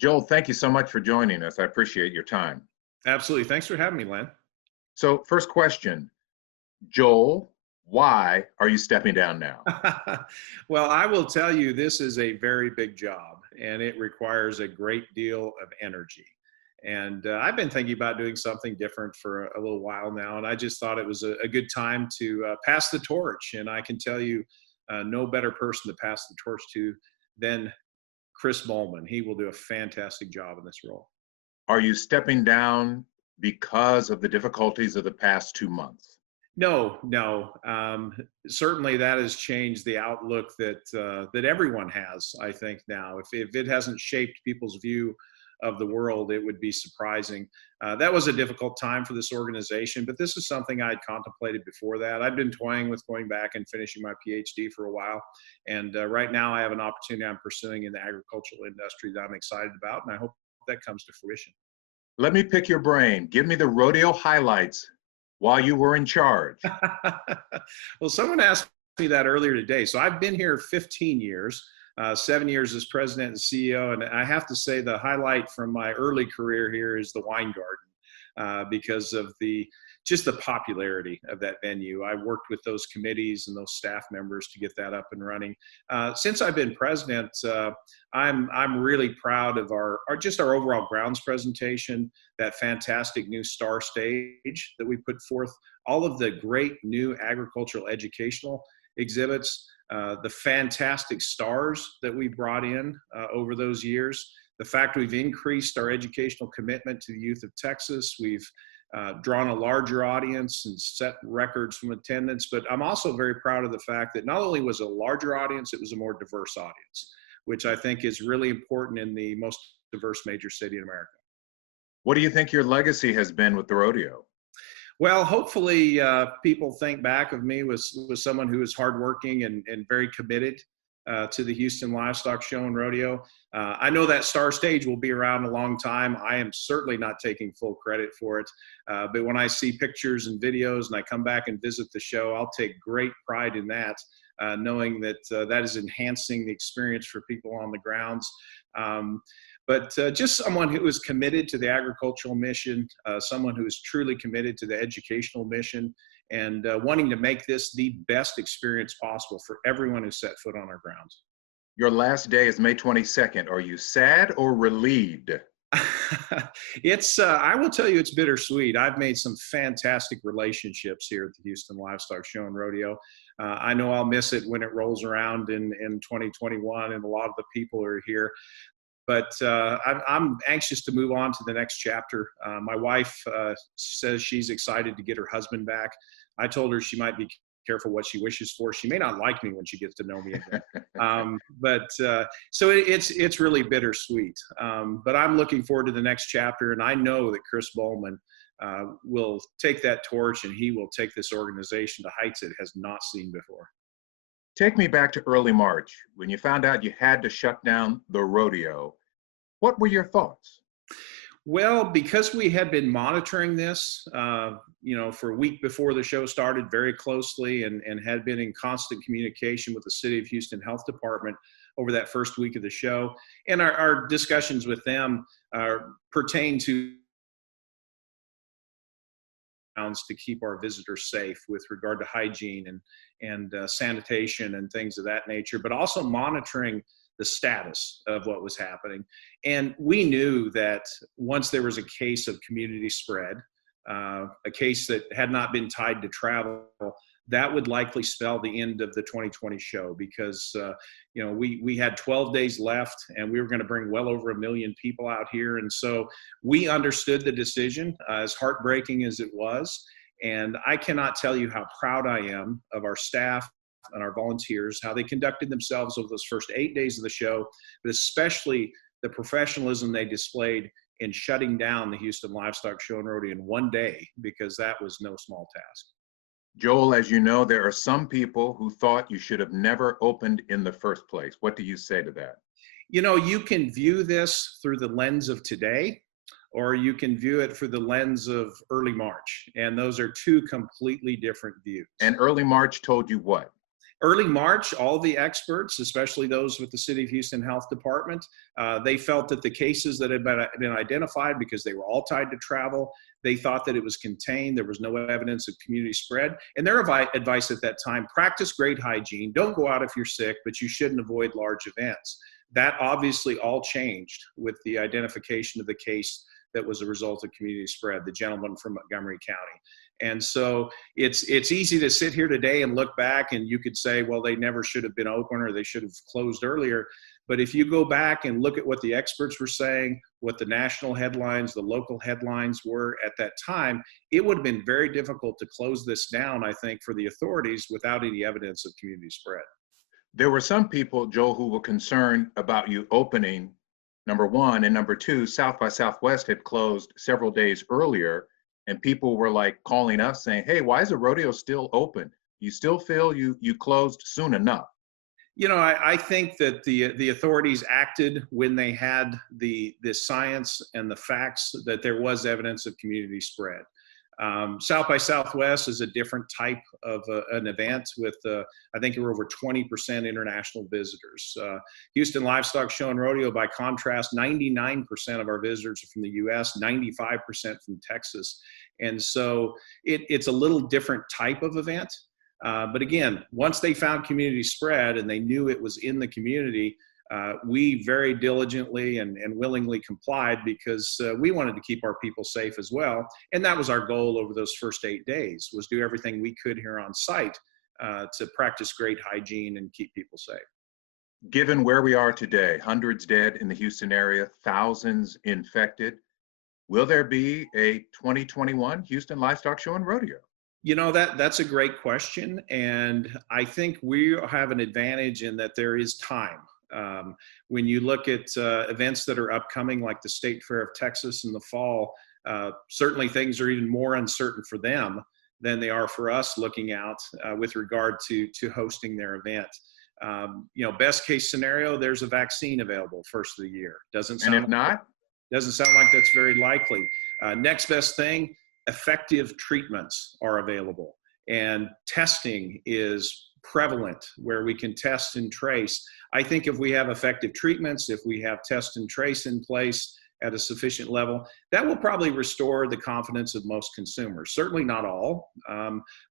Joel, thank you so much for joining us. I appreciate your time. Absolutely. Thanks for having me, Len. So, first question, Joel, why are you stepping down now? Well, I will tell you, this is a very big job and it requires a great deal of energy. And I've been thinking about doing something different for a little while now. And I just thought it was a good time to pass the torch. And I can tell you, no better person to pass the torch to than Chris Bowman. He will do a fantastic job in this role. Are you stepping down because of the difficulties of the past 2 months? No, no. Certainly, that has changed the outlook that everyone has. I think now, if it hasn't shaped people's view of the world, it would be surprising. That was a difficult time for this organization, but this is something I'd contemplated before that. I've been toying with going back and finishing my PhD for a while, and right now I have an opportunity I'm pursuing in the agricultural industry that I'm excited about, and I hope that comes to fruition. Let me pick your brain. Give me the rodeo highlights while you were in charge. Well, someone asked me that earlier today. So I've been here 15 years, 7 years as president and CEO. And I have to say the highlight from my early career here is the wine garden because of the just the popularity of that venue. I worked with those committees and those staff members to get that up and running. Since I've been president, I'm really proud of our just our overall grounds presentation, that fantastic new star stage that we put forth, all of the great new agricultural educational exhibits, the fantastic stars that we brought in over those years, the fact we've increased our educational commitment to the youth of Texas. We've drawn a larger audience and set records from attendance. But I'm also very proud of the fact that not only was it a larger audience, it was a more diverse audience, which I think is really important in the most diverse major city in America. What do you think your legacy has been with the rodeo? Well, hopefully, people think back of me was someone who is hardworking and very committed to the Houston Livestock Show and Rodeo. I know that star stage will be around a long time. I am certainly not taking full credit for it. But when I see pictures and videos and I come back and visit the show, I'll take great pride in that, knowing that that is enhancing the experience for people on the grounds. But just someone who is committed to the agricultural mission, someone who is truly committed to the educational mission, and wanting to make this the best experience possible for everyone who set foot on our grounds. Your last day is May 22nd. Are you sad or relieved? I will tell you, it's bittersweet. I've made some fantastic relationships here at the Houston Livestock Show and Rodeo. I know I'll miss it when it rolls around in 2021, and a lot of the people are here. But I'm anxious to move on to the next chapter. My wife says she's excited to get her husband back. I told her she might be careful what she wishes for. She may not like me when she gets to know me again. So it's really bittersweet. But I'm looking forward to the next chapter, and I know that Chris Bowman will take that torch, and he will take this organization to heights it has not seen before. Take me back to early March when you found out you had to shut down the rodeo. What were your thoughts? Well, because we had been monitoring this, for a week before the show started very closely, and had been in constant communication with the City of Houston Health Department over that first week of the show. And our discussions with them pertain to to keep our visitors safe with regard to hygiene and sanitation and things of that nature, but also monitoring the status of what was happening. And we knew that once there was a case of community spread, a case that had not been tied to travel, that would likely spell the end of the 2020 show, because we had 12 days left, and we were going to bring well over 1 million people out here. And so we understood the decision, as heartbreaking as it was. And I cannot tell you how proud I am of our staff and our volunteers, how they conducted themselves over those first 8 days of the show, but especially the professionalism they displayed in shutting down the Houston Livestock Show and Rodeo in one day, because that was no small task. Joel, as you know, there are some people who thought you should have never opened in the first place. What do you say to that? You can view this through the lens of today, or you can view it through the lens of early March. And those are two completely different views. And early March told you what? Early March, all the experts, especially those with the City of Houston Health Department, they felt that the cases that had been identified, because they were all tied to travel, they thought that it was contained. There was no evidence of community spread. And their advice at that time, practice great hygiene. Don't go out if you're sick, but you shouldn't avoid large events. That obviously all changed with the identification of the case that was a result of community spread, the gentleman from Montgomery County. And so it's easy to sit here today and look back and you could say, well, they never should have been open or they should have closed earlier. But if you go back and look at what the experts were saying, what the national headlines, the local headlines were at that time, it would have been very difficult to close this down, I think, for the authorities without any evidence of community spread. There were some people, Joel, who were concerned about you opening, number one, and number two, South by Southwest had closed several days earlier, and people were like calling us saying, hey, why is the rodeo still open? You still feel you closed soon enough? You know, I think that the authorities acted when they had the science and the facts that there was evidence of community spread. South by Southwest is a different type of an event with, I think there were over 20% international visitors. Houston Livestock Show and Rodeo, by contrast, 99% of our visitors are from the US, 95% from Texas. And so it's a little different type of event. But again, once they found community spread and they knew it was in the community, we very diligently and willingly complied because we wanted to keep our people safe as well. And that was our goal over those first 8 days, was do everything we could here on site to practice great hygiene and keep people safe. Given where we are today, hundreds dead in the Houston area, thousands infected, will there be a 2021 Houston Livestock Show and Rodeo? You know, that's a great question. And I think we have an advantage in that there is time. When you look at events that are upcoming, like the State Fair of Texas in the fall, certainly things are even more uncertain for them than they are for us looking out with regard to hosting their event. You know, best case scenario, there's a vaccine available first of the year. And if not? Doesn't sound like that's very likely. Next best thing, effective treatments are available, and testing is prevalent where we can test and trace. I think if we have effective treatments, if we have test and trace in place at a sufficient level, that will probably restore the confidence of most consumers. Certainly not all,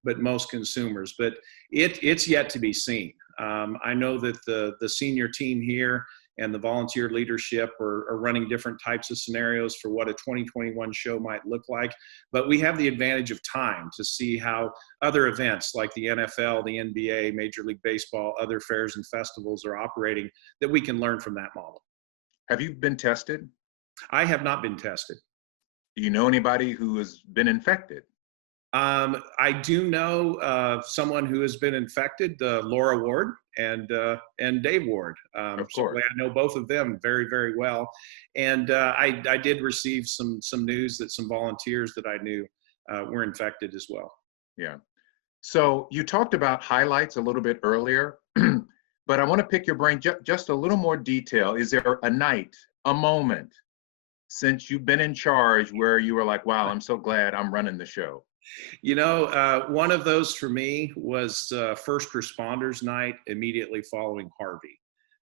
but most consumers. But it's yet to be seen. I know that the senior team here and the volunteer leadership are running different types of scenarios for what a 2021 show might look like. But we have the advantage of time to see how other events like the NFL, the NBA, Major League Baseball, other fairs and festivals are operating, that we can learn from that model. Have you been tested? I have not been tested. Do you know anybody who has been infected? I do know someone who has been infected, Laura Ward and Dave Ward. Of course. I know both of them very, very well. And I did receive some news that some volunteers that I knew were infected as well. Yeah. So you talked about highlights a little bit earlier, but I want to pick your brain just a little more detail. Is there a night, a moment since you've been in charge where you were like, wow, I'm so glad I'm running the show? You know, one of those for me was First Responders Night immediately following Harvey,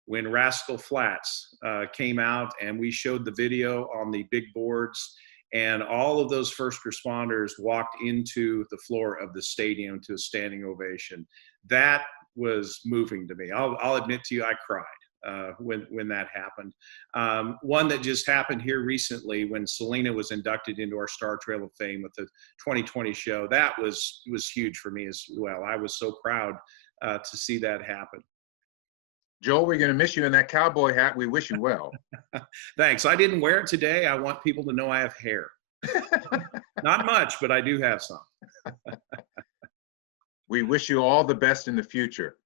when Rascal Flatts came out and we showed the video on the big boards, and all of those first responders walked into the floor of the stadium to a standing ovation. That was moving to me. I'll admit to you, I cried. When that happened. One that just happened here recently when Selena was inducted into our Star Trail of Fame with the 2020 show, that was huge for me as well. I was so proud to see that happen. Joel, we're going to miss you in that cowboy hat. We wish you well. Thanks. I didn't wear it today. I want people to know I have hair. Not much, but I do have some. We wish you all the best in the future.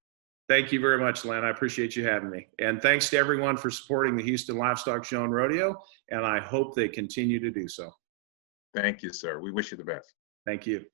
Thank you very much, Len. I appreciate you having me. And thanks to everyone for supporting the Houston Livestock Show and Rodeo, and I hope they continue to do so. Thank you, sir. We wish you the best. Thank you.